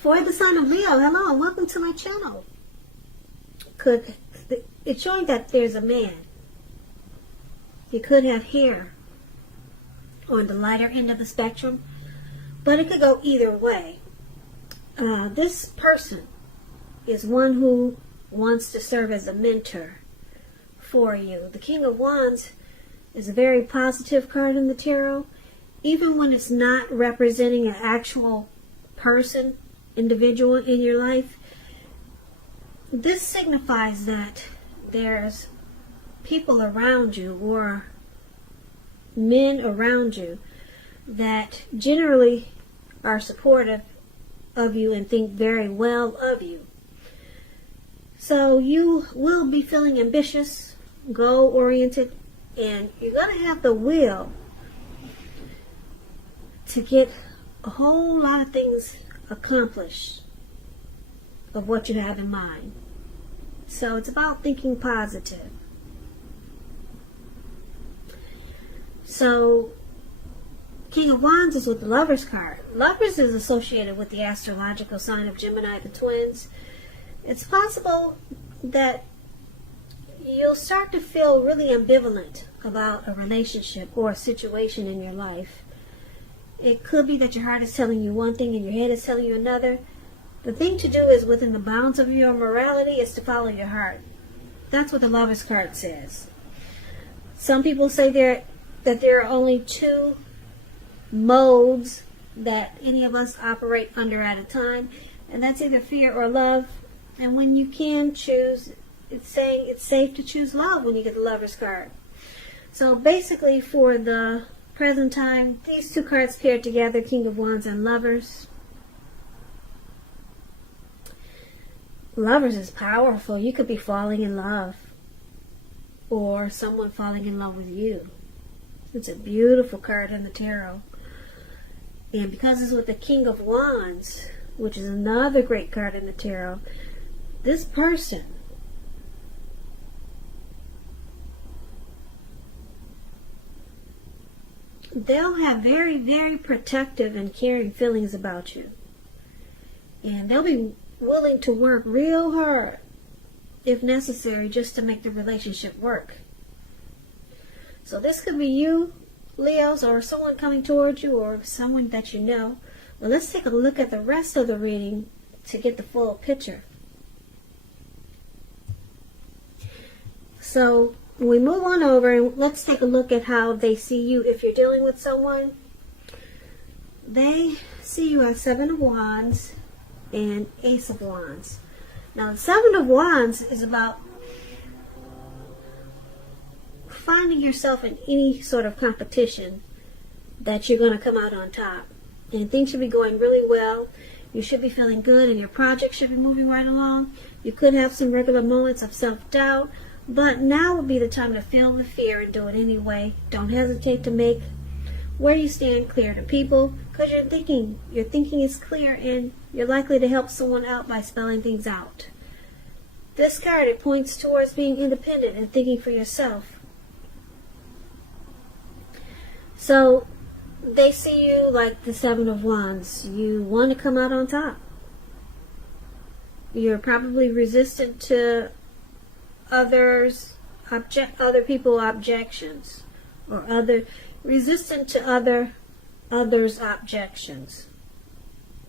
For the sign of Leo, hello and welcome to my channel. It's showing that there's a man. You could have hair on the lighter end of the spectrum, but it could go either way. This person is one who wants to serve as a mentor for you. The King of Wands is a very positive card in the tarot, even when it's not representing an actual person, individual in your life. This signifies that there's people around you or men around you that generally are supportive of you and think very well of you. So you will be feeling ambitious, goal-oriented, and you're going to have the will to get a whole lot of things accomplished of what you have in mind. So it's about thinking positive. So King of Wands is with the Lovers card. Lovers is associated with the astrological sign of Gemini, the twins. It's possible that you'll start to feel really ambivalent about a relationship or a situation in your life. It could be that your heart is telling you one thing and your head is telling you another. The thing to do is, within the bounds of your morality, is to follow your heart. That's what the Lovers card says. Some people say that there are only two modes that any of us operate under at a time, and that's either fear or love. And when you can choose, it's saying it's safe to choose love when you get the Lovers card. So basically, for the present time, these two cards paired together, King of Wands and Lovers. Lovers is powerful. You could be falling in love, or someone falling in love with you. It's a beautiful card in the tarot. And because it's with the King of Wands, which is another great card in the tarot, this person they'll have very, very protective and caring feelings about you. And they'll be willing to work real hard, if necessary, just to make the relationship work. So this could be you, Leos, or someone coming towards you, or someone that you know. Well, let's take a look at the rest of the reading to get the full picture. So we move on over and let's take a look at how they see you. If you're dealing with someone, they see you as Seven of Wands and Ace of Wands. Now, the Seven of Wands is about finding yourself in any sort of competition that you're going to come out on top. And things should be going really well. You should be feeling good and your project should be moving right along. You could have some regular moments of self-doubt, but now would be the time to feel the fear and do it anyway. Don't hesitate to make where you stand clear to people, because your thinking is clear and you're likely to help someone out by spelling things out. This card, it points towards being independent and thinking for yourself. So they see you like the Seven of Wands. You want to come out on top. You're probably resistant to other people's objections, or resistant to others' objections.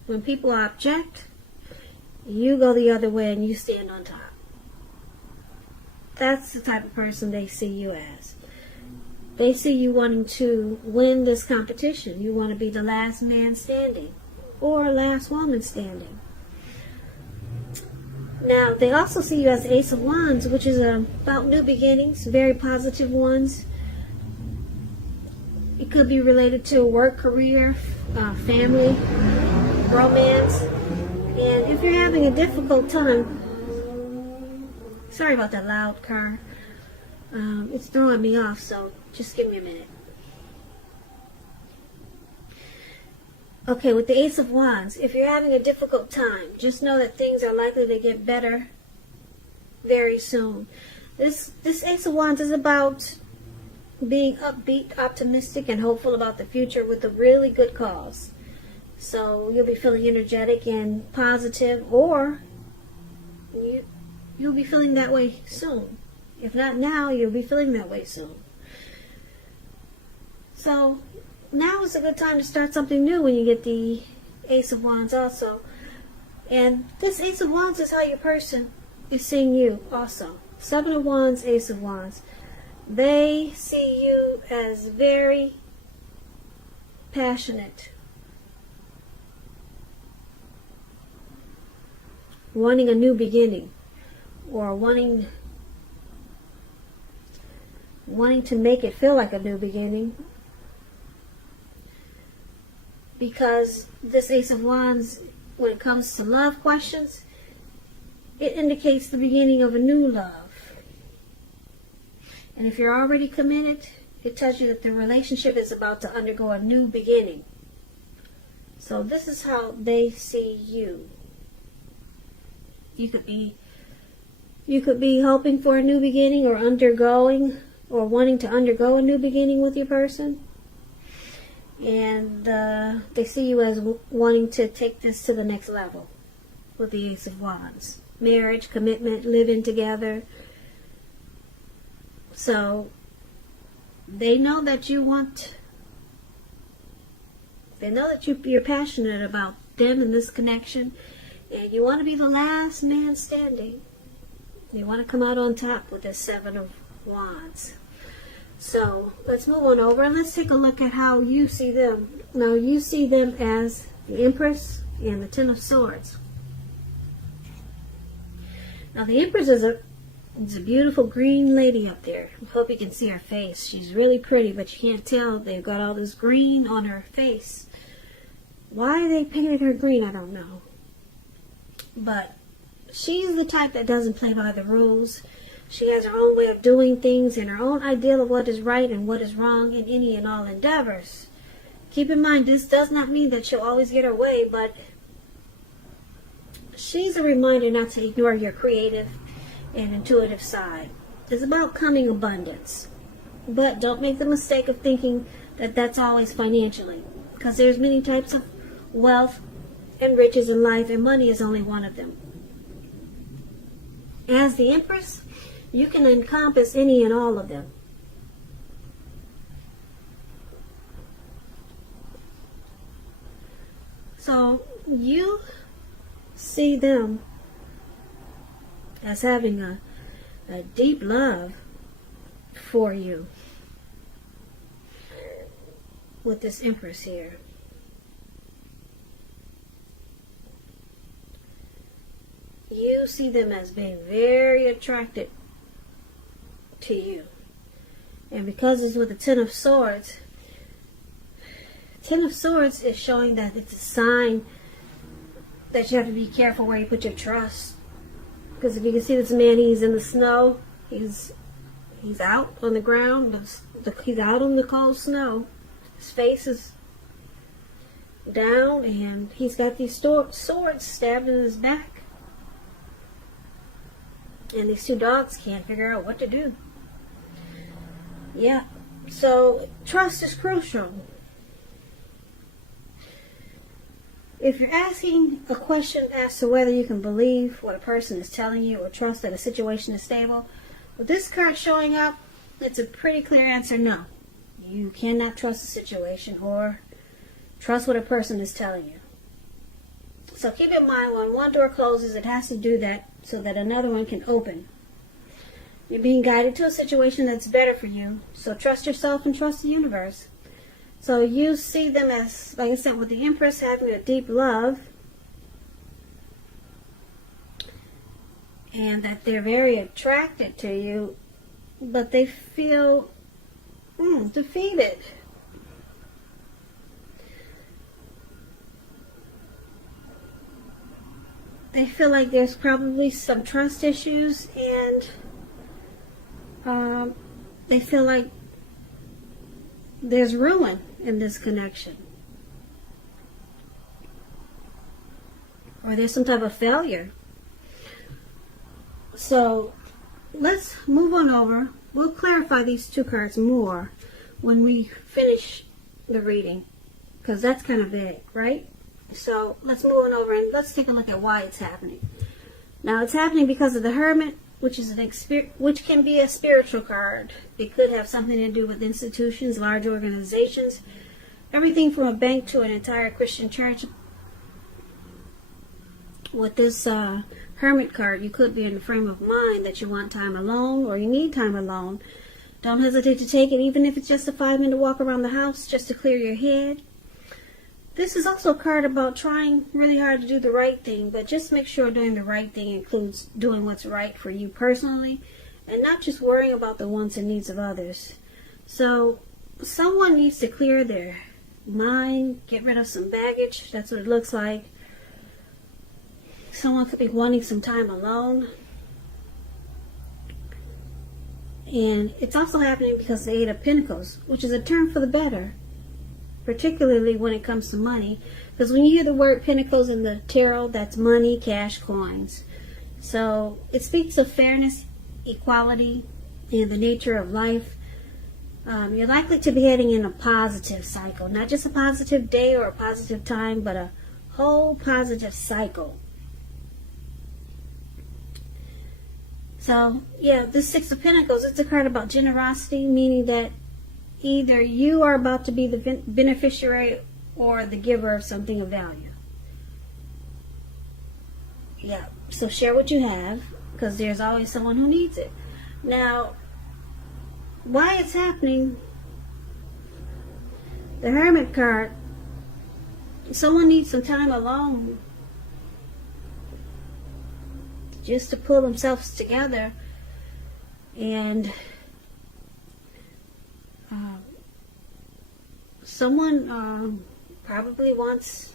When people object, you go the other way and you stand on top. That's the type of person they see you as. They see you wanting to win this competition. You want to be the last man standing or last woman standing. Now, they also see you as the Ace of Wands, which is about new beginnings, very positive ones. It could be related to work, career, family, romance. And if you're having a difficult time, sorry about that loud car. It's throwing me off, so just give me a minute. Okay, with the Ace of Wands, if you're having a difficult time, just know that things are likely to get better very soon. This Ace of Wands is about being upbeat, optimistic, and hopeful about the future with a really good cause. So you'll be feeling energetic and positive, or you'll be feeling that way soon. If not now, you'll be feeling that way soon. So now is a good time to start something new when you get the Ace of Wands also. And this Ace of Wands is how your person is seeing you also. Seven of Wands, Ace of Wands. They see you as very passionate, wanting a new beginning, or wanting to make it feel like a new beginning, because this Ace of Wands, when it comes to love questions, it indicates the beginning of a new love. And if you're already committed, it tells you that the relationship is about to undergo a new beginning. So this is how they see you. You could be hoping for a new beginning, or undergoing, or wanting to undergo a new beginning with your person. And they see you as wanting to take this to the next level with the Ace of Wands. Marriage, commitment, living together. So they know that you're passionate about them and this connection, and you want to be the last man standing. You want to come out on top with this Seven of Wands. So let's move on over and let's take a look at how you see them. Now you see them as the Empress and the Ten of Swords. Now the Empress is a beautiful green lady up there. I hope you can see her face. She's really pretty, but you can't tell. They've got all this green on her face. Why they painted her green, I don't know. But she's the type that doesn't play by the rules. She has her own way of doing things and her own ideal of what is right and what is wrong in any and all endeavors. Keep in mind, this does not mean that she'll always get her way, but she's a reminder not to ignore your creative and intuitive side. It's about coming abundance. But don't make the mistake of thinking that that's always financially, because there's many types of wealth and riches in life, and money is only one of them. As the Empress, you can encompass any and all of them. So you see them as having a deep love for you with this Empress here. You see them as being very attracted to you. And because it's with the Ten of Swords is showing that it's a sign that you have to be careful where you put your trust. Because if you can see this man, he's in the snow. He's out on the ground. He's out on the cold snow. His face is down, and he's got these swords stabbed in his back. And these two dogs can't figure out what to do. Yeah, so trust is crucial. If you're asking a question as to whether you can believe what a person is telling you or trust that a situation is stable, with this card showing up, it's a pretty clear answer: no. You cannot trust a situation or trust what a person is telling you. So keep in mind, when one door closes, it has to do that so that another one can open. You're being guided to a situation that's better for you, so trust yourself and trust the universe. So you see them as, like I said, with the Empress having a deep love, and that they're very attracted to you, but they feel defeated. They feel like there's probably some trust issues, and they feel like there's ruin in this connection. Or there's some type of failure. So let's move on over. We'll clarify these two cards more when we finish the reading, because that's kind of big, right? So let's move on over and let's take a look at why it's happening. Now it's happening because of the Hermit, which is which can be a spiritual card. It could have something to do with institutions, large organizations, everything from a bank to an entire Christian church. With this Hermit card, you could be in the frame of mind that you want time alone or you need time alone. Don't hesitate to take it, even if it's just a 5-minute walk around the house just to clear your head. This is also a card about trying really hard to do the right thing, but just make sure doing the right thing includes doing what's right for you personally and not just worrying about the wants and needs of others. So someone needs to clear their mind, get rid of some baggage. That's what it looks like. Someone could be wanting some time alone. And it's also happening because of the Eight of Pentacles, which is a turn for the better, particularly when it comes to money. Because when you hear the word Pentacles in the tarot, that's money, cash, coins. So it speaks of fairness, equality, and the nature of life. You're likely to be heading in a positive cycle. Not just a positive day or a positive time, but a whole positive cycle. So, yeah, this Six of Pentacles, it's a card about generosity, meaning that either you are about to be the beneficiary or the giver of something of value. Yeah, so share what you have, because there's always someone who needs it. Now, why it's happening, the Hermit card, someone needs some time alone just to pull themselves together and someone probably wants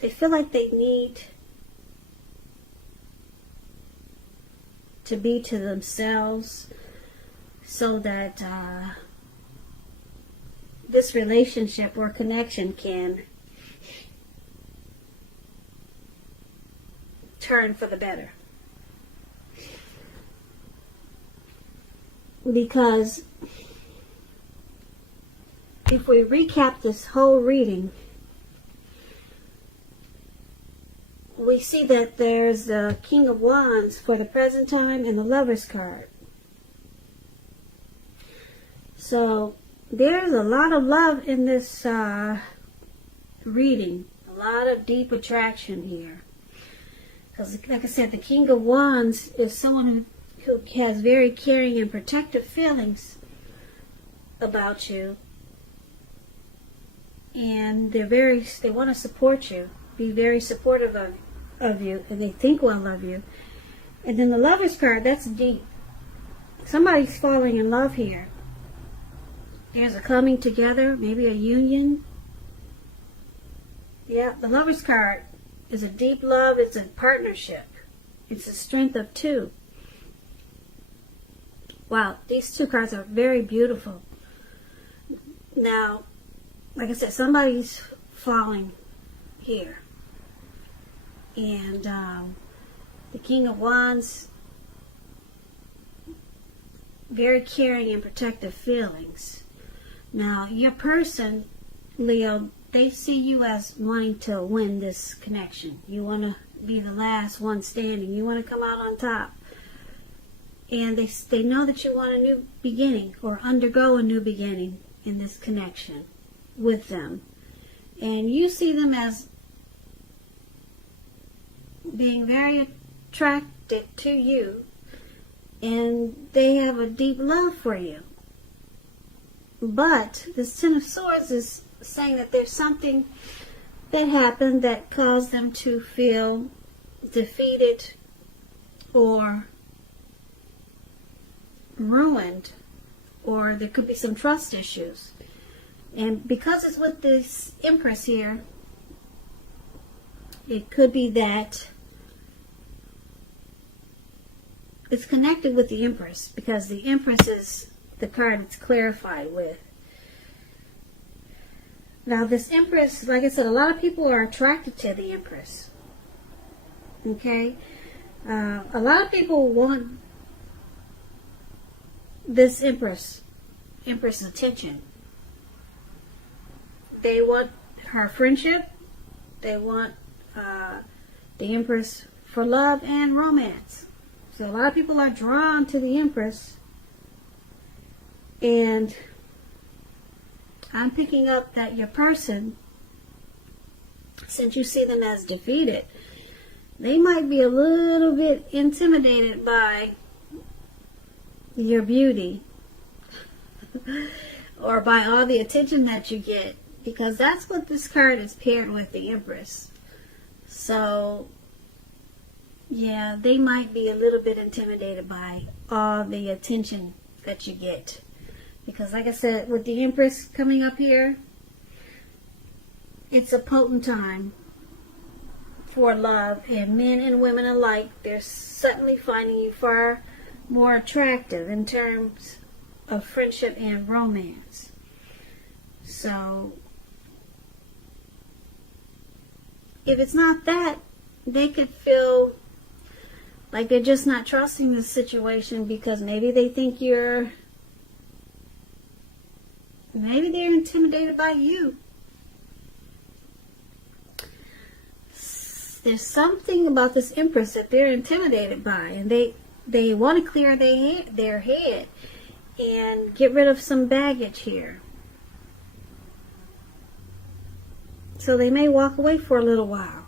they feel like they need to be to themselves so that this relationship or connection can turn for the better. Because if we recap this whole reading, we see that there's the King of Wands for the present time and the Lover's card. So there's a lot of love in this reading. A lot of deep attraction here. Because, like I said, the King of Wands is someone who has very caring and protective feelings about you. And they want to support you, be very supportive of you, and they think well of you. And then the Lover's card, that's deep. Somebody's falling in love here. There's a coming together, maybe a union. Yeah, the Lover's card is a deep love. It's a partnership. It's a strength of two. Wow, these two cards are very beautiful. Now, like I said, somebody's falling here. And the King of Wands, very caring and protective feelings. Now, your person, Leo, they see you as wanting to win this connection. You want to be the last one standing. You want to come out on top. And they know that you want a new beginning or undergo a new beginning in this connection with them. And you see them as being very attracted to you. And they have a deep love for you. But this Ten of Swords is saying that there's something that happened that caused them to feel defeated or ruined, or there could be some trust issues. And because it's with this Empress here, it could be that it's connected with the Empress, because the Empress is the card it's clarified with. Now this Empress, like I said, a lot of people are attracted to the Empress. Okay? A lot of people want this Empress attention. They want her friendship. They want the Empress for love and romance. So a lot of people are drawn to the Empress. And I'm picking up that your person, since you see them as defeated, they might be a little bit intimidated by your beauty or by all the attention that you get, because that's what this card is paired with, the Empress. So yeah, they might be a little bit intimidated by all the attention that you get, because like I said, with the Empress coming up here, it's a potent time for love, and men and women alike, they're suddenly finding you far more attractive in terms of friendship and romance. So if it's not that, they could feel like they're just not trusting the situation, because maybe they think maybe they're intimidated by you. There's something about this Empress that they're intimidated by, and they want to clear their head and get rid of some baggage here. So they may walk away for a little while.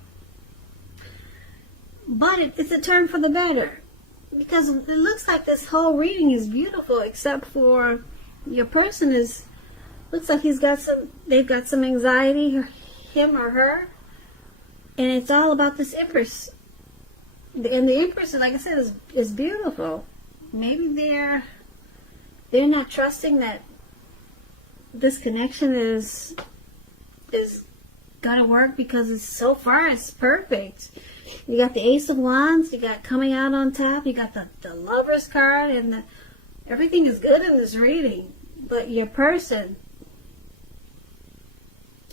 But it's a turn for the better, because it looks like this whole reading is beautiful, except for your person looks like they've got some anxiety, him or her. And it's all about this Empress. And the Empress, like I said, is beautiful. Maybe they're not trusting that this connection is gonna work, because so far it's perfect. You got the Ace of Wands, you got coming out on top, you got the Lover's card, and everything is good in this reading. But your person,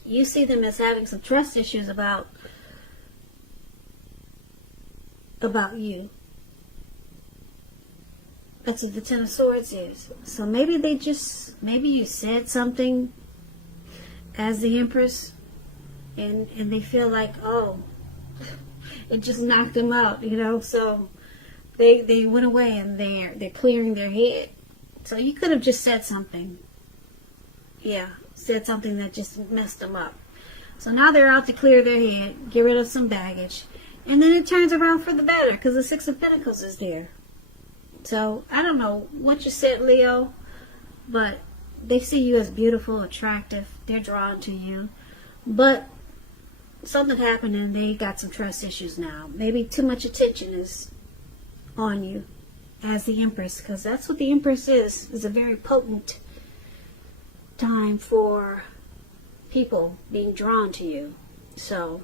you see them as having some trust issues about you. That's what the Ten of Swords is. So maybe you said something as the Empress, and they feel like, oh, it just knocked them out, so they went away and they're clearing their head. So you could have just said something. Yeah, said something that just messed them up. So now they're out to clear their head, get rid of some baggage. And then it turns around for the better, because the Six of Pentacles is there. So I don't know what you said, Leo, but they see you as beautiful, attractive. They're drawn to you. But something happened and they got some trust issues now. Maybe too much attention is on you as the Empress, because that's what the Empress is a very potent time for people being drawn to you. So